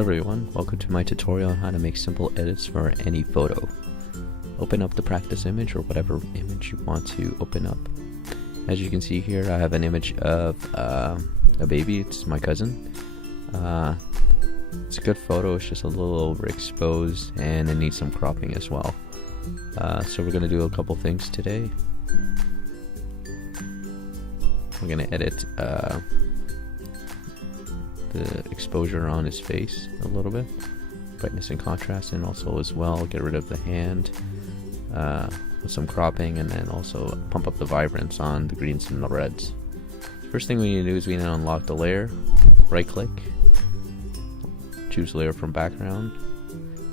Everyone, welcome to my tutorial on how to make simple edits for any photo. Open up the practice image or whatever image you want to open up. As you can see here, I have an image of a baby. It's my cousin. It's a good photo, it's just a little overexposed and it needs some cropping as well. So we're going to do a couple things today. We're going to edit the exposure on his face a little bit, brightness and contrast, and also as well get rid of the hand with some cropping, and then also pump up the vibrance on the greens and the reds. First thing we need to do is we need to unlock the layer. Right click, choose layer from background.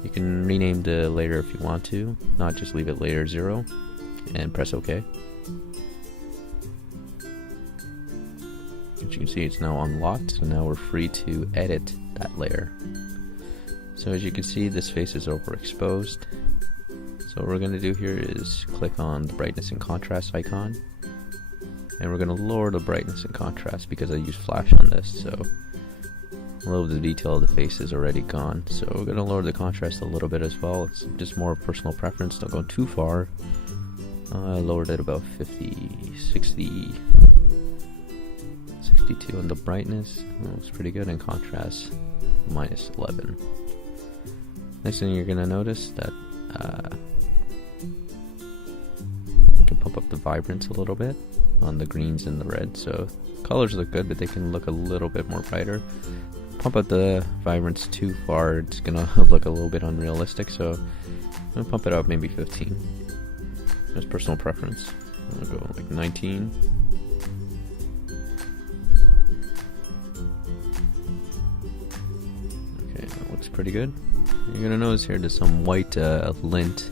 You can rename the layer if you want to, not just leave it layer 0, and press OK. As you can see, it's now unlocked, so now we're free to edit that layer. So as you can see, this face is overexposed. So what we're going to do here is click on the brightness and contrast icon, and we're going to lower the brightness and contrast because I use flash on this, so a little of the detail of the face is already gone. So we're going to lower the contrast a little bit as well. It's just more personal preference, don't go too far. I lowered it about 50, 60, 62 on the brightness. That looks pretty good. In contrast, minus 11. Next thing you're going to notice that you can pump up the vibrance a little bit on the greens and the reds. So colors look good, but they can look a little bit more brighter. Pump up the vibrance too far, it's going to look a little bit unrealistic. So I'm going to pump it up maybe 15. That's personal preference. I'm going to go like 19. Looks pretty good. You're gonna notice here there's some white lint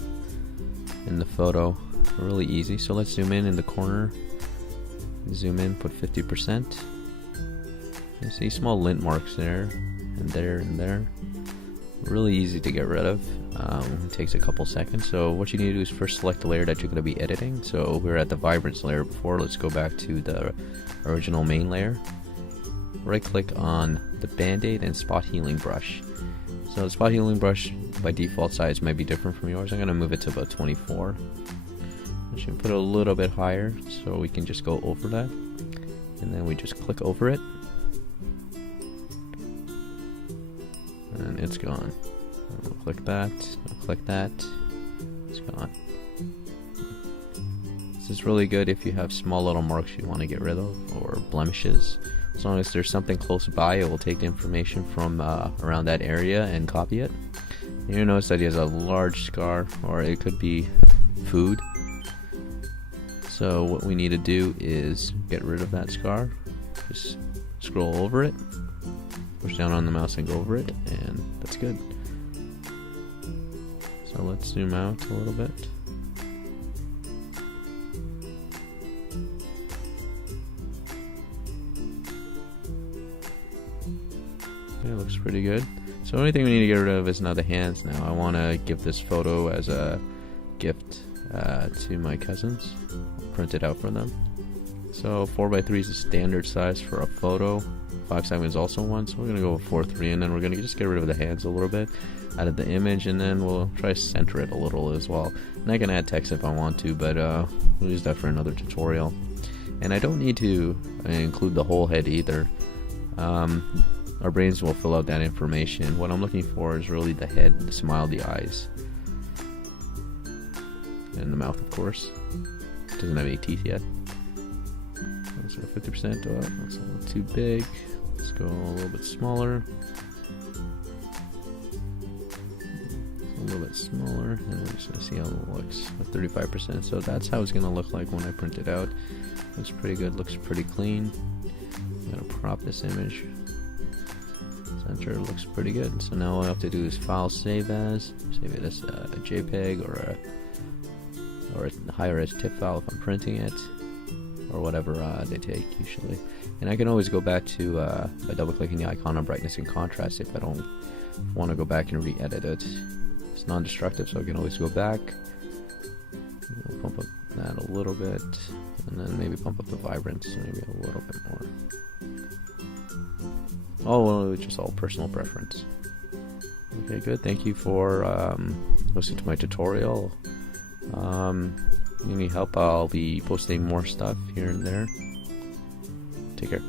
in the photo. Really easy. So let's zoom in the corner. Zoom in, put 50%. You see small lint marks there, and there, and there. Really easy to get rid of. It takes a couple seconds. So what you need to do is first select the layer that you're going to be editing. So we're at the vibrance layer before. Let's go back to the original main layer. Right click on the band-aid and spot healing brush. So the spot healing brush by default size might be different from yours. I'm going to move it to about 24. I should put it a little bit higher so we can just go over that. And then we just click over it. And it's gone. We'll click that, we'll click that, it's gone. This is really good if you have small little marks you want to get rid of, or blemishes. As long as there's something close by, it will take the information from around that area and copy it. You'll notice that he has a large scar, or it could be food. So what we need to do is get rid of that scar. Just scroll over it, push down on the mouse and go over it, and that's good. So let's zoom out a little bit. It looks pretty good. So the only thing we need to get rid of is now the hands. Now I want to give this photo as a gift to my cousins. I'll print it out for them. So 4x3 is the standard size for a photo. 5.7 is also one, so we're going to go with 4.3, and then we're going to just get rid of the hands a little bit out of the image, and then we'll try to center it a little as well. And I can add text if I want to, but we'll use that for another tutorial. And I don't need to include the whole head either. Our brains will fill out that information. What I'm looking for is really the head, the smile, the eyes, and the mouth, of course. It doesn't have any teeth yet. So 50%, oh, that's a little too big. Let's go a little bit smaller. A little bit smaller, and we're just going to see how it looks at 35%. So that's how it's going to look like when I print it out. Looks pretty good, looks pretty clean. I'm going to crop this image. Center looks pretty good. So now all I have to do is file save as, save it as a JPEG or a high-res TIFF file if I'm printing it, or whatever they take usually. And I can always go back to by double-clicking the icon on brightness and contrast if I don't want to go back and re-edit it. It's non-destructive, so I can always go back. We'll pump up that a little bit, and then maybe pump up the vibrance maybe a little bit more. Oh, well, it's just all personal preference. Okay, good. Thank you for listening to my tutorial. If you need help, I'll be posting more stuff here and there. Take care.